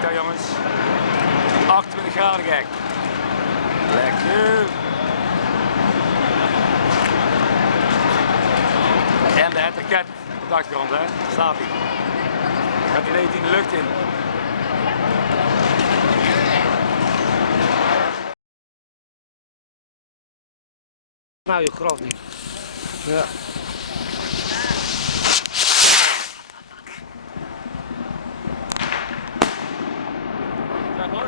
Kijk daar jongens. 28 graden gek. Lekker. En de etiket op de achtergrond, hè. Daar staat hij. Gaat die leed in de lucht in. Nou, je graf niet. Ja.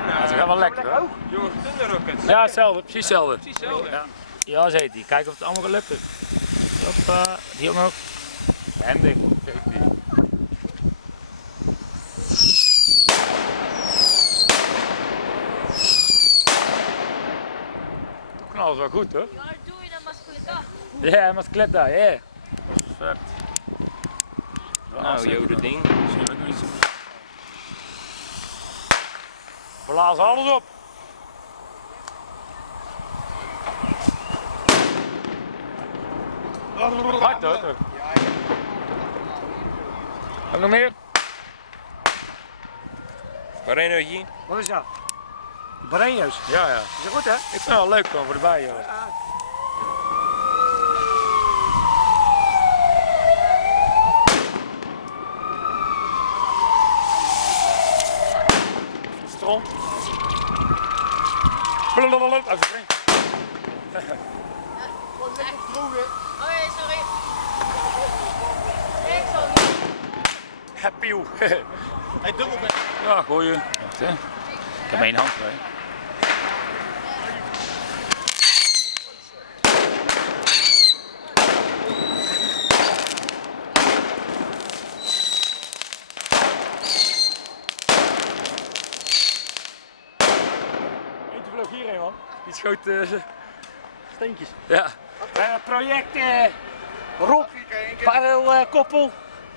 Ja, ze gaan wel lekker hoor. Jongens, Thunderrocket. Ja, hetzelfde, precies hetzelfde. Precies hetzelfde. Ja, ja zo heet die. Kijken of het allemaal gelukt is. Hoppa, die ook nog. Handig. Kijk die. Dat knalt wel goed hoor. Ja, doe je dan masculita. Ja, mascletta, ja. Perfect. Nou, joh, dat ding. Zie je ook nog iets? Blaas alles op. Hard hoor. Ook nog meer? Barenootje. Wat is dat? Bareno's. Ja, ja. Is dat goed hè? Ik vind het wel leuk gewoon voor de bij jongens. Stront. Blablabla. Even drinken. Oh ja, sorry. Ik zal niet. Happy. Hij dubbel met. Ja, gooi je. Wacht hè. Ik heb één hand bij. Eentje vloog hierheen man. Die schoot Steentjes. ja. Project Rob, Parel Koppel,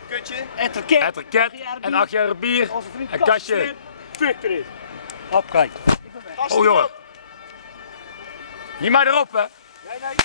Kutje. Etterket. Etterket en 8 jaar bier. Onze vriend Een kastje. Fuck erin. Hop, kijk. Oh jongen. Niet maar erop hè. Nee, nee.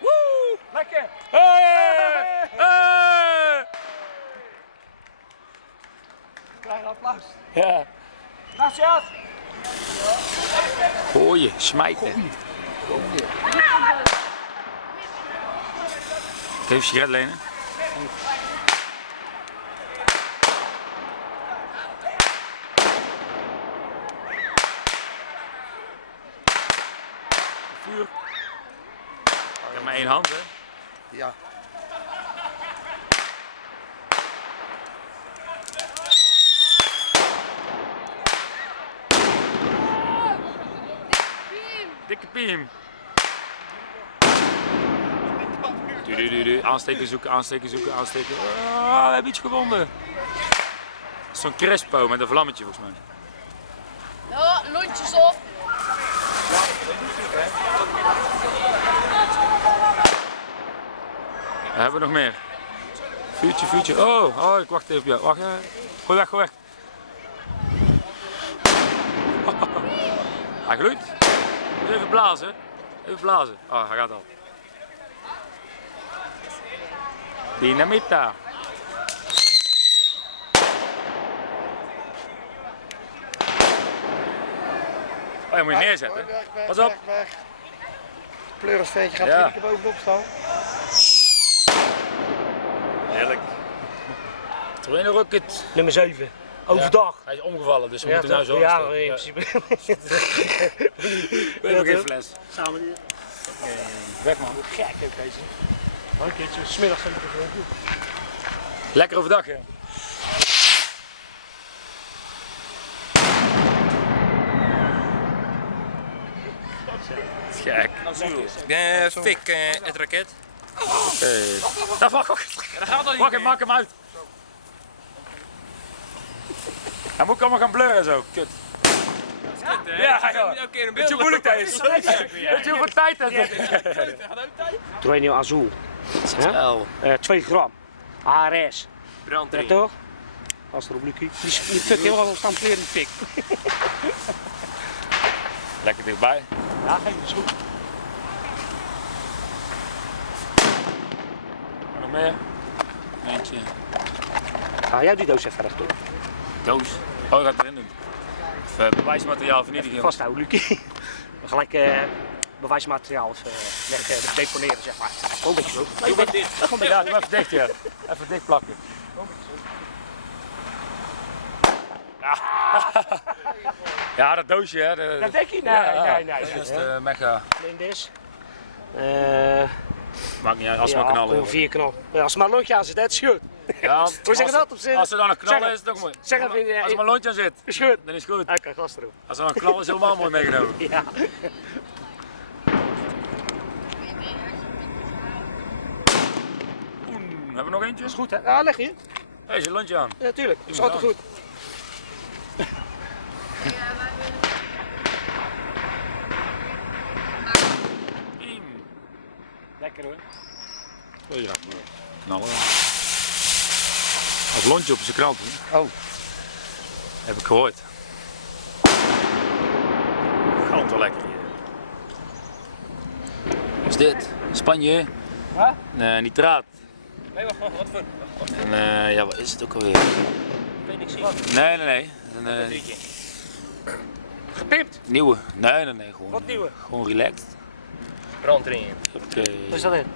Woe! Lekker! Hey! Hey! Krijg een applaus. Ja. Gracias. Gooien, smijten. Even een sigaret lenen. Vuur. Ik heb maar één hand hè. Ja. Piem. Dikke piem. Aansteken zoeken, aansteken zoeken, aansteken. Ah, we hebben iets gevonden. Zo'n crespo met een vlammetje volgens mij. Ja, lontjes op. We hebben nog meer. Vuurtje, vuurtje. Oh, ik wacht even op jou. Wacht, gooi weg, gooi weg. Hij gloeit. Even blazen. Even blazen. Oh, hij gaat al. Dynamita. Oh, je moet je neerzetten. Pas op. Pleurisveetje gaat Ja. er bovenop staan. Heerlijk. Trainer Rocket. Nummer 7. Overdag. Hij is omgevallen, dus we Ja, moeten nou zo ja, aansteken. in principe. We hebben geen fles. Samen hier. Weg man. Gek ook deze. Een keertje, 's middags zijn we er gewoon goed. Lekker overdag, ja. Gek. Fik, het raket. Nou, wacht, maak hem uit. Hij moet allemaal gaan blurren zo. Kut. Ja, joh. Weet je hoe moeilijk dat is? Weet je hoeveel tijd dat is? Training Azul. 6L. 2 gram. Ares. Brand Ja, 3. toch? Als er op Lucie. Die kunt heel wel staan kleren die pik. Lekker dichtbij. Ja, geen is goed. Nog meer? Eentje. Ga jij die doos even recht doen? Doos. Oh, ik ga het erin doen. Of bewijsmateriaal vernietigen. Vasthouden, Lucie. Gelijk bewijsmateriaal deponeren, zeg maar. Gewoon een beetje zo. Doe maar dit. Ja, doe even dicht, ja. Even dicht plakken. Ja. Ja, dat doosje, hè. Dat denk je? Nee, Ja, nee. Dat is de mega. Lindis. Maakt niet uit, als we maar knallen. Gewoon 4 knal. Ja, als er maar een lontje aan zit, dat is goed. Ja, Hoe zeg je dat op zin? Als er dan een knal Zeg- is, is het ook mooi. Zeg even, Als er maar een lontje aan zit, is goed. dan is het goed. Oké, gas erop. Als er dan een knal is, helemaal mooi meegenomen. Ja. Hebben we nog eentje? Is goed, hè? Ja, leg je. Hé, is je lontje aan? Ja, tuurlijk. Is altijd goed. Lekker hoor. Oh ja, knallen. Als lontje op zijn krant. Oh. Heb ik gehoord. Galmt wel lekker hier. Wat is dit? Spanje? Wat? Nitraat. Nee, wacht, wat voor? En ja, wat is het ook alweer? Nee. Een Gepimpt. nieuwe. Nee. Gewoon, Wat nieuwe? Gewoon relaxed. Brand erin. Oké. Wat is dat in?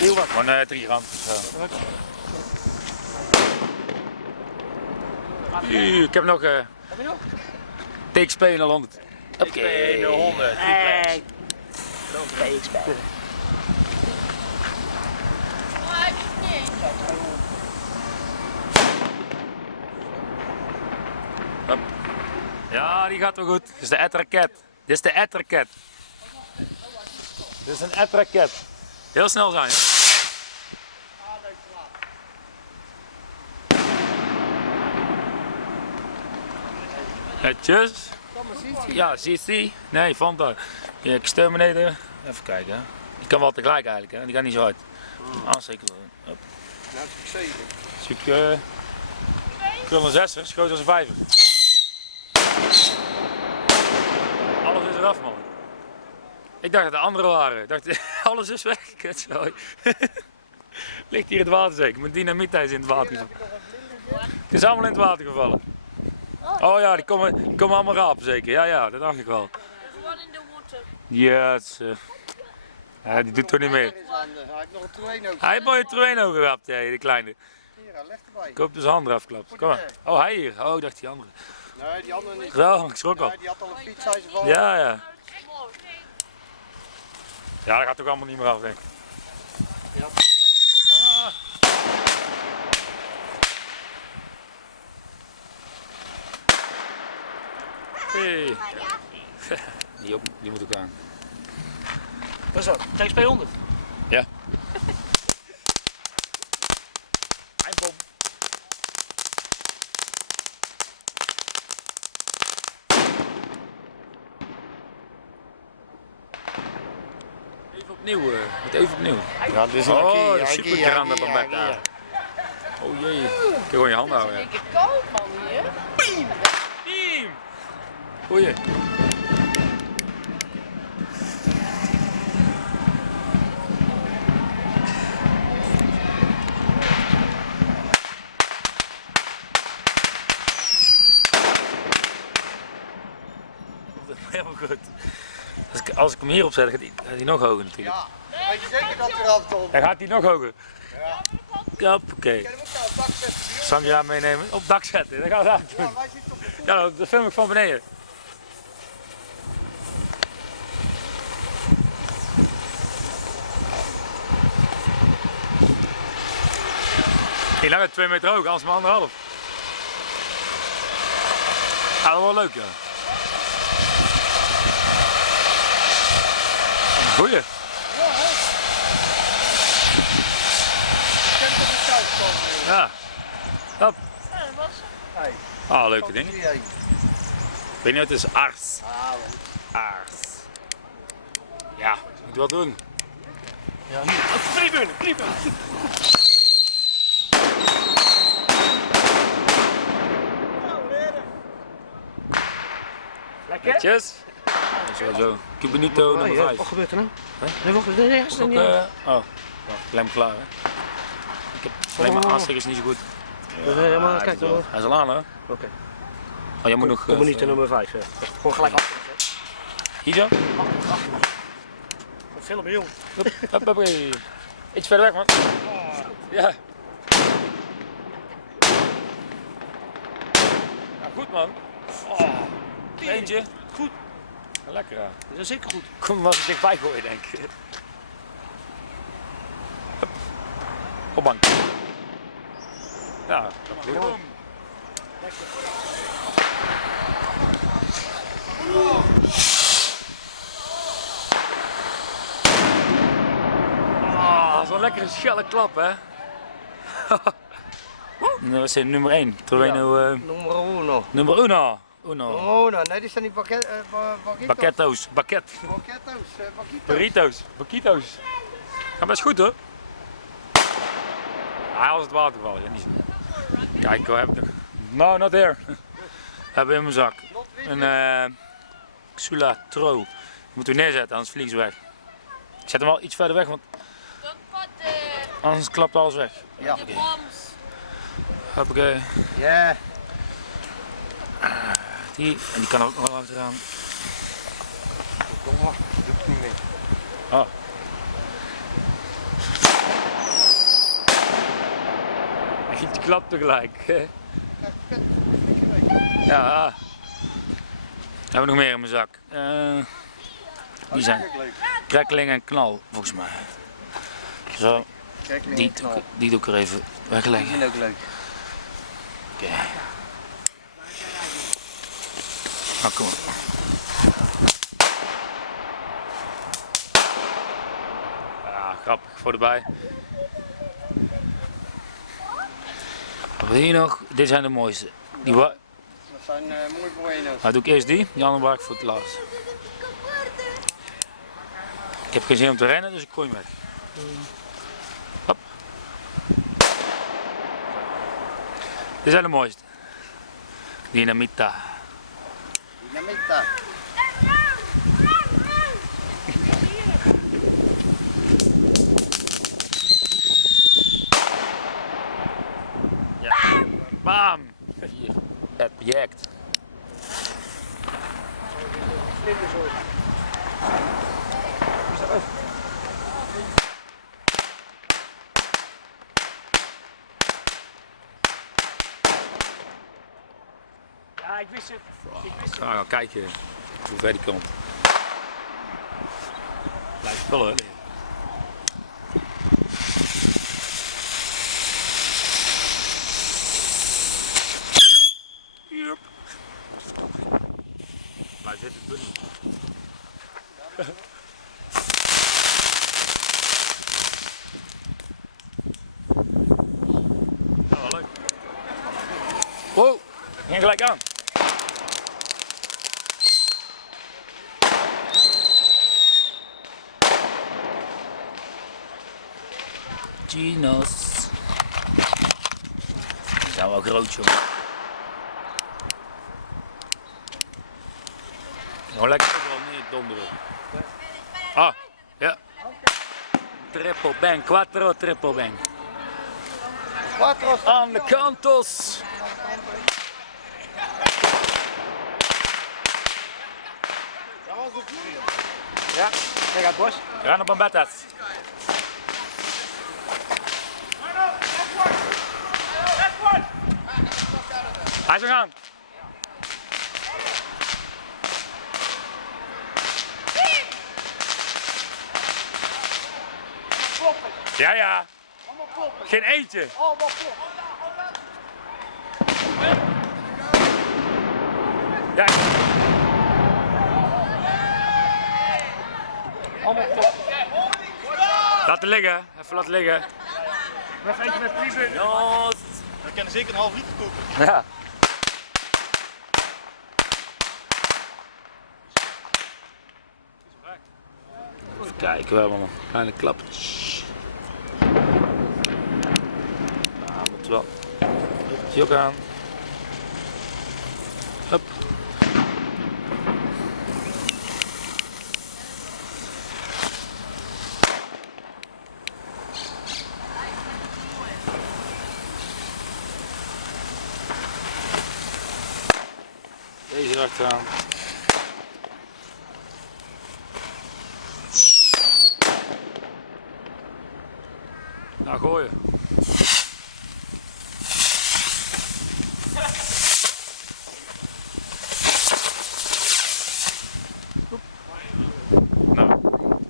Nieuw wat? Gewoon 3 gram. Zo. Ik heb nog Heb je nog? TXP 100. Oké, 100. Nee. TXP. Maar heb je het niet eens? Ja, die gaat wel goed. Dit is de Etraket. Dit is de Etraket. Dit is een Etraket. Heel snel zijn, hè? Netjes. Ja, CC. Nee, Fanta. Ja, ik stuur beneden. Even kijken. Hè. Die kan wel tegelijk eigenlijk, hè. Die gaat niet zo uit. Aansteken. Hop. Nou, succes. Zoek een 6er, is groot als een 5er. Alles is eraf, man. Ik dacht dat de anderen waren. Ik dacht, alles is weg. Kutzooi. Ligt hier in het water zeker. Mijn dynamiet is in het water gevallen. Het is allemaal in het water gevallen. Oh ja, die komen allemaal rapen zeker. Ja, dat dacht ik wel. Everyone in the water. Ja, het is, ja, die doet toch niet meer. Hij heeft nog een Trueno. Hij heeft mooie Trueno gerapt, hè, die kleine. Hier, hij legt erbij. Ik hoop dat zijn hand eraf klapt. Kom maar. Oh, hij hier. Oh, ik dacht die andere. Nee, die andere niet. Zo, ik schrok al. Nee, die had al een fiets, zei ze van. Ja. Ja, dat gaat toch allemaal niet meer af, denk ik. Ja. Hey. Die moet ook aan. Wat is dat? TXP 100. Ja. Eindbom. Even opnieuw, moet even opnieuw. Ja, dit is een Oh, keer. de superkraan dat dan daar. Oh jee, kun je gewoon je handen houden. Ik heb koud man hier. Team! Goeie. Helemaal goed. Als ik hem hierop zet, gaat hij nog hoger natuurlijk. Ja, weet je zeker dat er af komt? Dan gaat hij nog hoger. Ja, oké. Je moet nou op dak zetten. Sandra meenemen, op het dak zetten, dat gaan we daar doen. Ja, wij zitten op de grond. Ja, dat film ik van beneden. Ik lag het 2 meter hoog, anders maar 1,5. Ja, dat was wel leuk, ja. Goeie. Je kent toch niet thuis komen? Ja. Hop. Ja, dat was Hey, Ah, leuke ding. die Ik heen. weet niet, het is Ars. Ah, wel. Ars. Ja, moet wat doen. Ja, hier. Tribune. Tjus. Sowieso. Cubanito nummer 5. Wat gebeurt er nou? Hè? Nee, wacht, nee, ergens Ook, niet. wacht, klem klaar hè. Ik heb alleen mijn aansteker is niet zo goed. Maar Ja, kijk dan. hij is al aan hè. Oké. Oh, jij moet nog... Community nummer 5. Gewoon gelijk achter. Hier zo? Filmen, jong. Hup, hup, hey. Iets verder weg man. Ja. Ja, goed man. Eentje. Goed. Lekker hè. Dat is zeker goed. Kom maar eens dichtbij gooien denk ik. Hup. Op bank. Ja, goed. Dat is wel een lekkere schelle klap hè. Dat was nummer 1. Torino Nummer uno. nummer 1. Uno. Oh, nou, nee, die zijn niet Baketto's. Bakket. Burritos. Baquitos. Gaat best goed hoor. Hij was het waterval. Ja, niet zo. Kijk, we hebben nog. No, not there. We hebben in mijn zak. Een Xula Tro. Moeten we neerzetten, anders vliegen ze weg. Ik zet hem wel iets verder weg, want Don't put the anders klapt alles weg. Ja. bombs. Hoppakee. Ja. Die, en die kan er ook nog wel achteraan. Doet niet meer. Oh. Het klapt tegelijk. Ja. We hebben nog meer in mijn zak. Die zijn krekkeling en knal, volgens mij. Zo, Kijk, die doe ik er even wegleggen. Die ook leuk. Oké. Nou, kom op. Ja, grappig, voor erbij. Wat hebben we hier nog? Dit zijn de mooiste. Die Dat zijn mooie bueno's. nou, doe ik eerst die andere waar ik voor het laatst. Ik heb geen zin om te rennen, dus ik gooi hem weg. Hop. Dit zijn de mooiste. Dynamita. Dynamita. Ja. Bam! Hier. Het project. Ja, ik wist het. Ga gaan kijken hoe ver die komt. Blijf spullen. Yep. Blijf zitten, doe niet. Ja, wel leuk. Wow, ging gelijk aan. Gino's. Die zijn wel groot, jongen. Nou, lekker overal neer donderen. Ah, ja. Triple bang, quattro triple bang. Quattro. Aan de kantos. Ja, kijk uit, Bos. Grano Bambatas. Hij is er aan. Ja, ja. Geen eentje. Ja. Laten liggen, even laten liggen. Even eentje met Priebe. Joost. We kunnen zeker een half liter koken. Ja. Even kijken, we hebben nog kleine klappertjes. Nou, moet wel. Die ook aan. Hup. Deze erachteraan. Nou, gooien. Nou,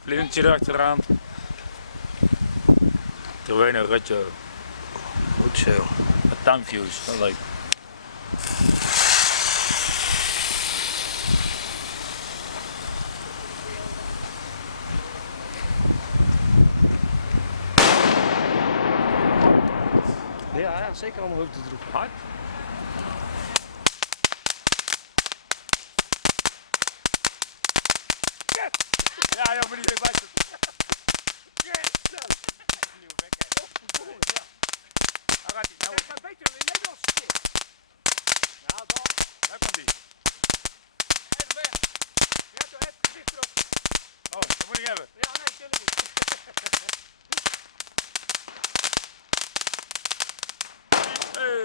flintje erachteraan. Terwijl een rutje. Goed zo. Met tuinfuse, dat is leuk. Ja, zeker allemaal hoofd te droegen. Hard. Ja, joh, maar die bij zit. Yes! Nieuwe bek, hè. Daar gaat hij nou. Dat gaat beter in Nederlands. Ja, dan. Daar komt hij. Even weg. Ja, zo het gezicht erop. Oh, dat moet ik hebben. Ja, nee, stil niet. Hey.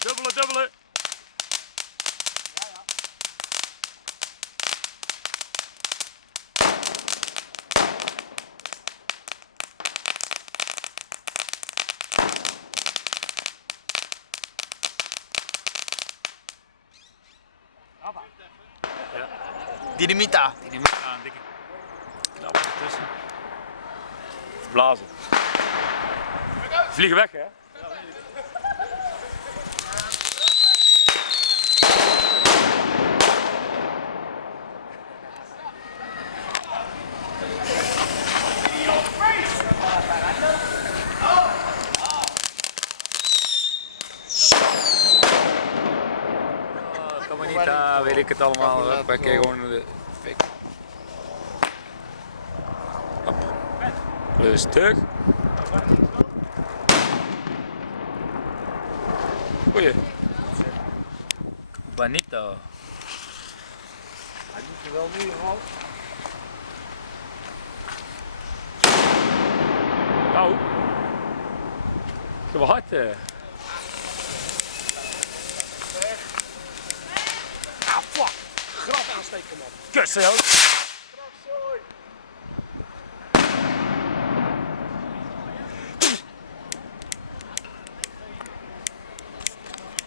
Dubbele, dubbele. Dynamita. Die neemt aan, dikke knap ertussen. Verblazen. Vliegen weg, hè? Kan maar niet, weet ik het allemaal. Wij kijken gewoon de fik. Hop. Rustig. Goeie. Bonito. Hij doet er wel nu al. Nou. Ik heb wel hard. Ah, fuck. Graf aansteken, man. Kussen, joh.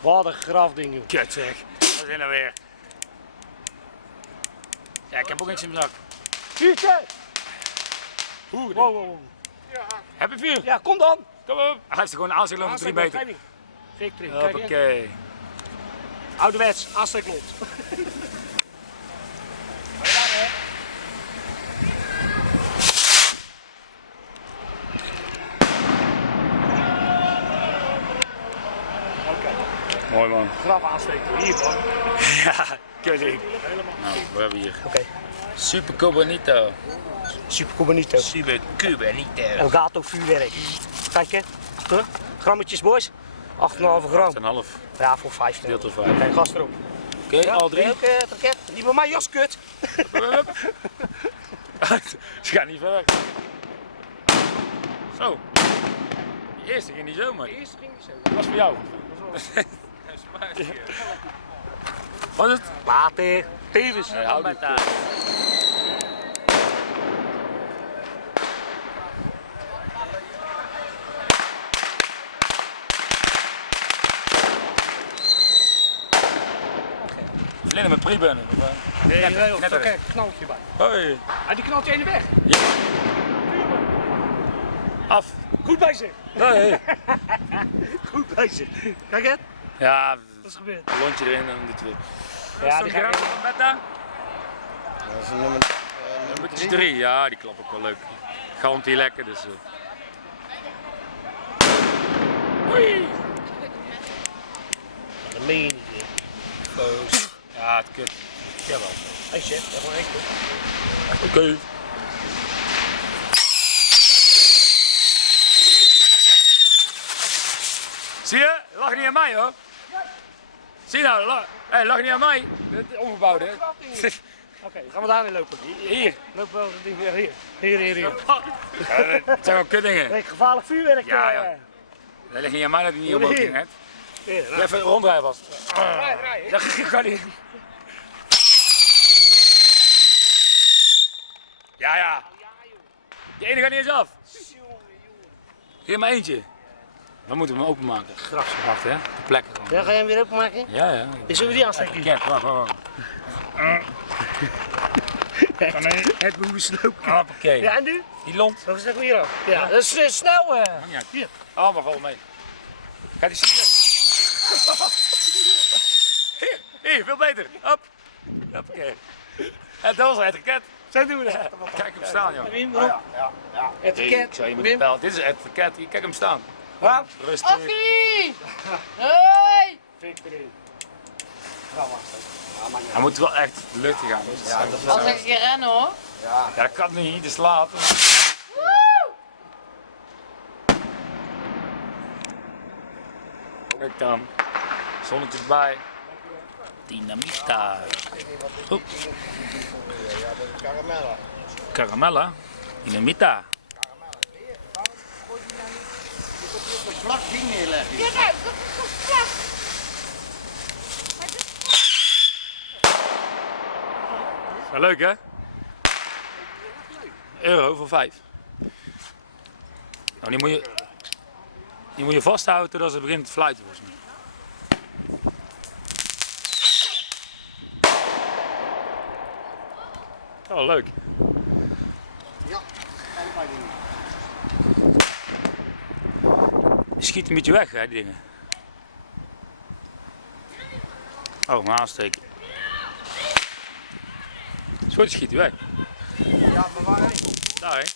Wat een grafding, joh. Kut zeg. Wat is nou weer? Ja, ik heb ook niks in mijn zak. Vuurtje! Hoe? Wow, wow, wow. Heb je vuur? Ja, kom dan. Kom op. Hij heeft er gewoon een aanstekloop van 3 meter. Victory, kijk eens. Hoppakee. Ouderwets, aansteeklont. Mooi man. Graf aansteken, hier man. Ja, kut ik. Nou, we hebben hier. Oké. Super Cobonito. Super Cubanito. Super Cubanito. Elgato vuurwerk. Kijk hè. Huh? Grammetjes boys. 8,5 gram. 8,5. Ja, voor 15. Deelt er Oké, 5. gas erop. Oké, al 3. Oké, raket. Die bij mij jas kut. Ze gaan niet verder. Zo. De eerste ging niet zo, maar die Eerst ging het zo. dat was voor jou. Wat is het? Later. Tevens. Nee, hou die. Alleen met pre-bunnen. Nee, net oké, erin. knaltje bij. Hoi. Ah, die knalt je in de weg. Af. Goed bezig. Hoi. Goed bezig. Kijk het. Ja, Wat is gebeurd? een lontje erin en dit weer. Ja, Zo'n die gram gaat van Betta? Dat is een nummer. Nummertje 3, ja, die klopt ook wel leuk. Garantie lekker, dus. Oei. Dat meen je niet. Ja, het kut. Jawel. Hey chef, dat gewoon één keer. Oké. Zie je? Lach niet aan mij hoor. Zie je nou, lach niet aan mij. Dit is ongebouwd hè. Oké, gaan we daar weer lopen. Hier. Lopen we het ding weer hier. Hier. Ja, dat zijn wel kuddingen. Nee, gevaarlijk vuurwerk. Ja. Dat ligt niet aan mij dat hij niet omhoog ging hè. Hier, Even ronddraaien vast. draai. Dat kan niet. Ja. Die ene gaat niet eens af. Geef maar eentje. Dan moeten we hem openmaken. Grafje. Wacht hè, de plekken gewoon. Ja, ga je hem weer openmaken? Ja. Zullen we die aansteken? Kijk, wacht. Het moet beslopen. Hoppakee. Ja, en nu? Die lont. Nog eens hier af. Ja, dat is snel. Ja. Hier. Oh, maar val mee. Ga die serieus. Hier, veel beter. Hop. Hoppakee. En dat was het etiket. Zo doen we dat. Kijk hem staan, joh. Wim, waarom? Etiket. Ik zou je moeten bellen. Dit is het etiket. Hier, kijk hem staan. Wat? Rustig. Afie! Hoi! Hij moet wel echt luchtig gaan. Dus ja, Als ik een keer ren hoor. dat kan niet. Het is laat. Kijk dan. Zonnetje erbij. Dynamita. Oh. Caramella. Dynamita. Vlak ding neerleggen. Kijk uit, dat is zo vlak. Wel leuk hè? Euro voor 5. Nou, die moet je vasthouden totdat ze begint te fluiten volgens mij. Oh, leuk. Ja, allebei dingen. Je schiet een beetje weg hè, die dingen. Oh, maar aansteken. Is goed, schiet hij weg. Ja, maar waarheen? Daarheen.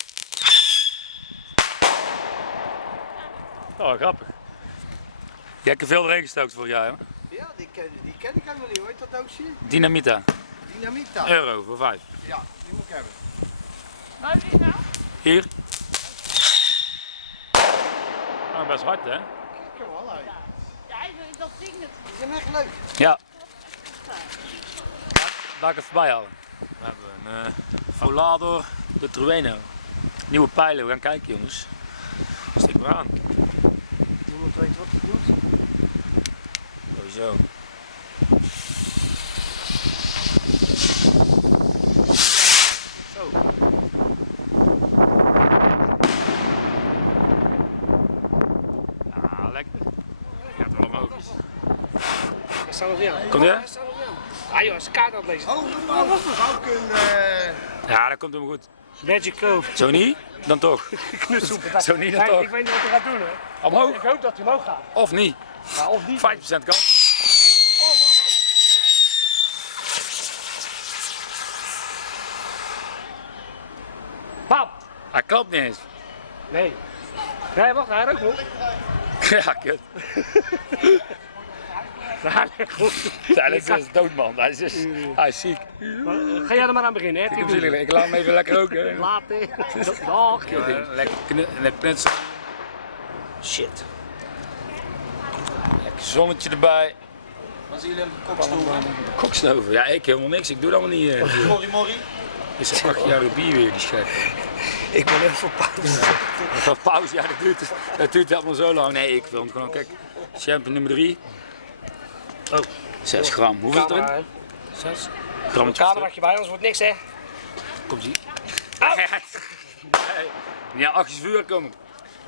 Oh, grappig. Jij hebt er veel erin gestookt vorig jaar, hè? Ja, die ken ik helemaal niet. Hoe heet dat doosje? Dynamita. Dynamita. Euro voor 5. Ja, die moet ik hebben. Waar is die nou? Hier. Nou, best hard, hè? Ik heb wel uit. Ja, dat ding het. Die zijn echt leuk. Ja. Laat ik het voorbij halen. We hebben een Volador de Trueno. Nieuwe pijlen, we gaan kijken jongens. Stik maar aan. Niemand weet wat het doet. Sowieso. Zo. Ja, lekker. Gaat wel omhoog. Daar staan we weer aan. Komt ie? Daar staan we weer aan. Ah joh, als de kaart aan het lezen. Oh, dat zou kunnen. Ja, dat komt hem goed. Magic Cove. Zo niet, dan toch. Zo niet, dan Nee, toch. ik weet niet wat hij gaat doen hè. Omhoog Ik hoop dat hij omhoog gaat. of niet. Maar of niet. 5% kans. Pap! Hij klopt niet eens. Nee. Nee, wacht, hij ook nog. Ja, kut. Hij ligt goed. Hij is dood man. Hij is ziek. Ga jij er maar aan beginnen, hè? Ik laat hem even lekker roken. Later. Dag. Lekker knutselen. Shit. Lekker zonnetje erbij. Wat zien jullie een kokstoel? Koksnoven. Ja, ik helemaal niks. Ik doe dat allemaal niet. Morrie. Het is 8 jaar bier weer, die schrik. Ik ben even voor pauze. Van pauze, ja, dat duurt allemaal zo lang. Nee, ik film gewoon. Kijk, champion nummer 3. Oh. 6 gram. Hoeveel is erin? 6 gram. Cameraatje bij, anders wordt niks, hè? Komt ie. Nee, niet aan achter vuur komen.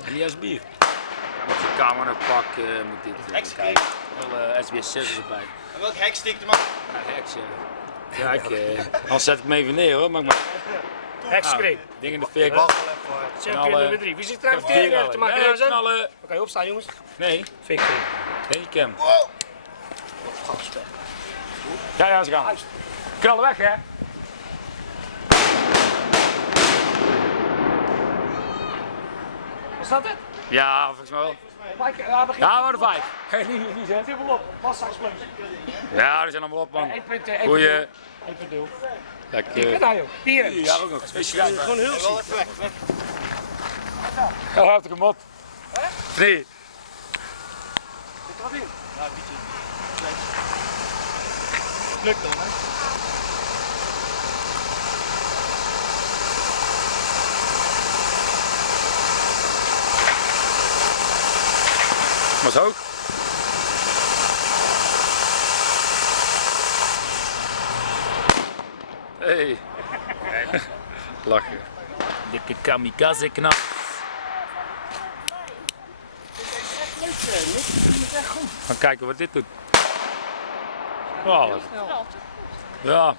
En niet als bier. Ja, moet je camera nog pakken, moet dit Hekskreeg. kijken. Wel SBS 6 erbij. En welk hek stikt er maar? Ja, heks, ja. Kijk, anders zet ik hem even neer hoor. Maak maar. Hekskreep. Ding in de fik. Wacht wel even. Champion nummer 3. Wie zit er aan te maken? Nee, knallen. Oké, opstaan jongens. Nee, Fik. geen cam. Wow. Ja, ze gaan. Knallen weg, hè? Is dat het? Ja, volgens mij wel. Mike, ja, begin. Ja, we hadden 5. Niet hè? Dubbel op. Massa explosie. Ja, die zijn allemaal op, man. 1.0. Goeie. 1.0. Lekker. Nou joh. Hier. Ja, ook nog. Speciaal. Gewoon heel Wel even weg. Ja, hartstikke mot. Nee. Wat in? Ja, een beetje. Lukt dan, hè? Was hoog. Hey. Lachen. Dikke kamikaze knal. Gaan kijken wat dit doet. Wow. Ja,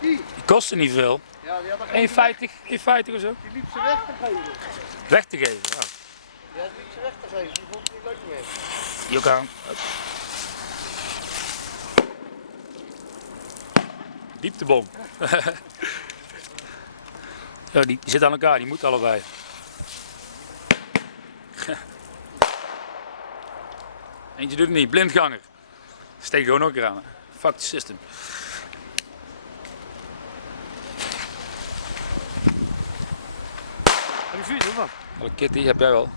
die kostte niet veel. Ja, die hadden 1,50 of zo. die liep ze weg te geven. Weg te geven. Ja. Ja, die liep ze weg te geven. Die vond het niet leuk meer. Hier ook aan. Dieptebom. Ja, die zitten aan elkaar, die moeten allebei. Eentje doet het niet, blindganger. Steek gewoon ook eraan. Fuck the system. Heb je vuur, of wat? Alle kitty heb jij wel.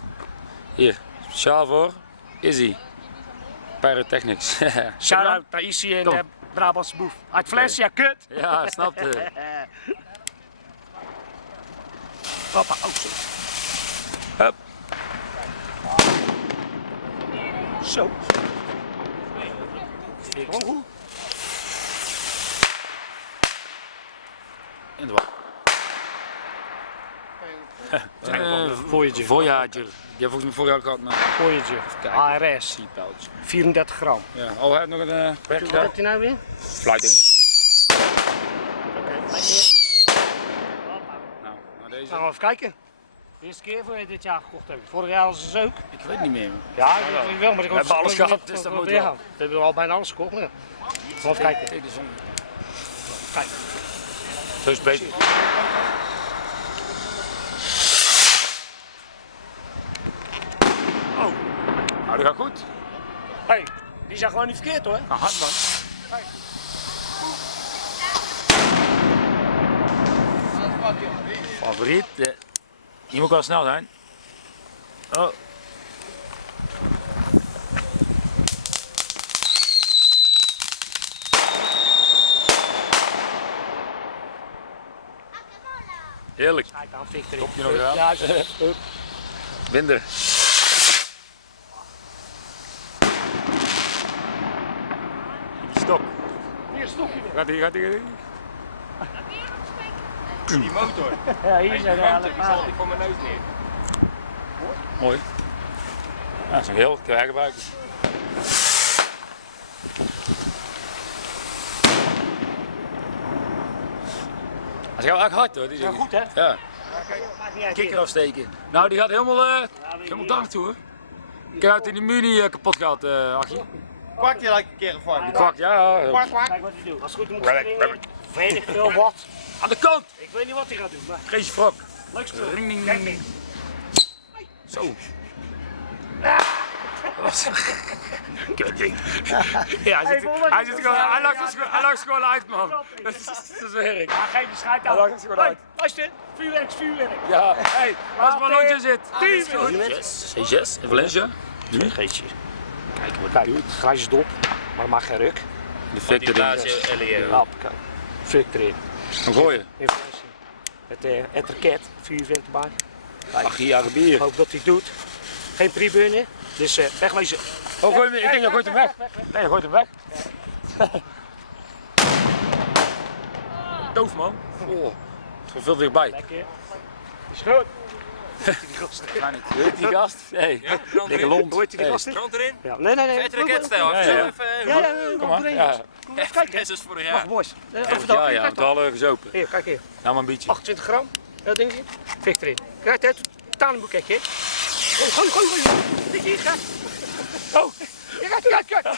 Hier, speciaal voor Izzy. Pyrotechnics. Shout-out naar Issy en Tom. Brabantse boef. Uit Fles, ja, kut! Ja, snap je. Papa, ook zo. Hup. Zo. Oh, In de war. Voyager. Voyager. Die heb volgens mij vorig jaar gehad. Maar... Voyager. kijken. ARS. Seatbelts. 34 gram. Ja. Oh, hij heeft nog een Wat werk. heb je nou weer? Flighting. Nou, naar deze. Gaan we even kijken. De eerste keer voor je dit jaar gekocht hebt. Vorig jaar was het ook. Ik weet niet meer. Ja, ik weet wel, maar ik We hebben alles gehad, dus dat moet wel. We hebben al bijna alles gekocht. Maar... Gaan we even kijken. Kijk, de zon. Kijk. Zo is het beter. Oh. Nou, dat gaat goed. Hey, die zijn gewoon niet verkeerd hoor. Nou, hard man. Favoriet. Hier moet wel snel zijn. Oh. Heerlijk. Kijk aan, fik erin. Topje nog eraan. Ja, Winder. Die stok. hier stokje weer. Gaat die. Die motor. Ja, hier zijn eigenlijk Die voor mijn neus neer. Mooi. Ja, dat is een heel krijggebruik. Hij gaat eigenlijk hard hoor. Die Ja, zit- goed hè? Ja, Maakt niet uit. kikker afsteken. Nou, die gaat helemaal daar naartoe hoor. Ik heb uit in die muur niet kapot gehad, Achie. Kwak je like een keer van. Die kwak, ja. Kwak, kwak. Kijk wat hij doet. Als het goed moet springen. Weet ik veel wat. Aan de kant! Ik weet niet wat hij gaat doen, maar Geef je wrok. leuk spul. Ring, ding, Kijk ding. mee. Zo. Dat was kutding. Ja, hij lag gewoon uit, man. Dat is werk. Ja, geef je schijt Hij aan. lag gewoon uit. Luister, vuurwerk is vuurwerk. Ja, hey, als het ballonnetje zit. Team. Yes. Hey, Jess, in Valencia. Een geetje. Kijk wat Kijk, hij doet. grijze dop, maar dat maakt geen ruk. De fik erin. Hoppakee. Fik erin. Dan gooien. In Valencia. Het raket, vuurwerk erbij. Kijk, Ach, hier, ik bier. hoop dat hij het doet. Geen pre-burner, dus wegwezen. Oh, gooi hem, ik denk, je gooit hem weg. Nee, je gooit hem weg. Doof, man. Oh, het is veel dichtbij. Lekker. Is goed. Die gast. Ga niet. Weet die gast? Nee. Dikke lont. Hoe heet die Hey. gast? Brand erin. Ja, nee. Het raketstijl. Ja, ja. Zo Ja, even. Kom maar. Ja. Kom even kijken. Net zoals vorig Wacht, jaar. boys. Ja, ja, het hadden gezopen. Hier, kijk hier. Nou, maar een beetje. 28 gram. Dat ding hier. Fik erin. Kijk, het talenboeketje. Gooi. Hier, kijk. Oh. Kijk.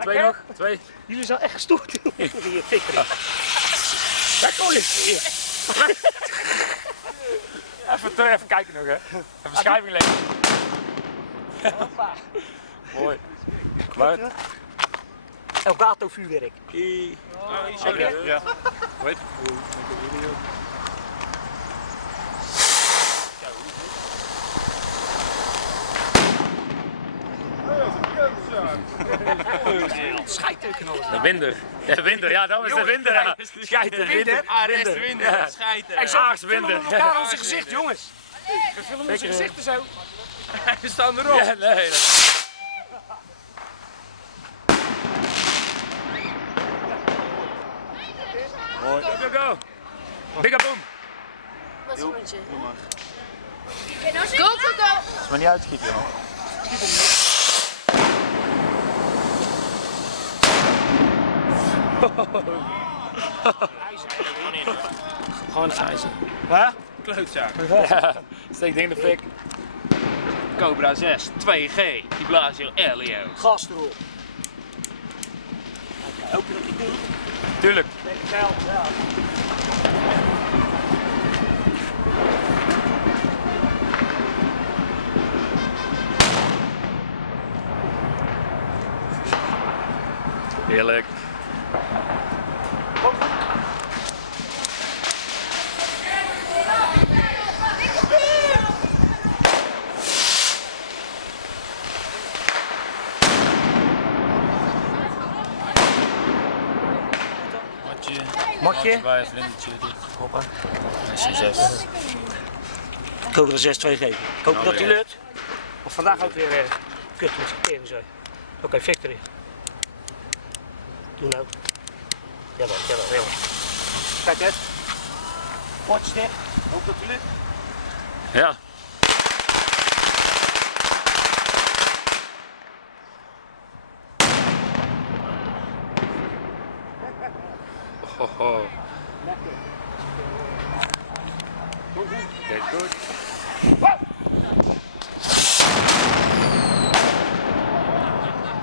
Twee nog? Twee? Jullie zijn echt gestoord. Hier, fik erin. Weggooien! Even kijken nog, hè. Even beschrijving lezen. Mooi. Kwaad. Elgato vuurwerk. Ja. Weet. Scheidteken alles. De winder. De winder, ja, dat is de winder. Ja. Schijt de winder. Winder. Ja. Scheiden. Hey, zo Aarswinder. filmen we elkaar onze gezicht, jongens. We filmen onze gezichten zo. We staan erop. Ja, nee. Go, go, go. Bigga boom. Go, go, go. Is maar niet uitschieten, joh. Gewoon het ijzer. Klootzak. Ja, steek ding in de fik. Cobra 6, 2G. Die blaas je Elio. Gas erop. Oké, hoop je dat hij doet? Tuurlijk. Ja. Heerlijk. Matje. Vlindertje, Hoppa. C6. Cobra 6 2G. Ik hoop dat die lukt. Of vandaag ook weer kut met zijn tering zo. Oké, victory. Doe nou. Jawel. Kijk het. Potje dicht. Hoop dat die lukt. Ja. Ho, ho. Deed goed.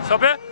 Snap je?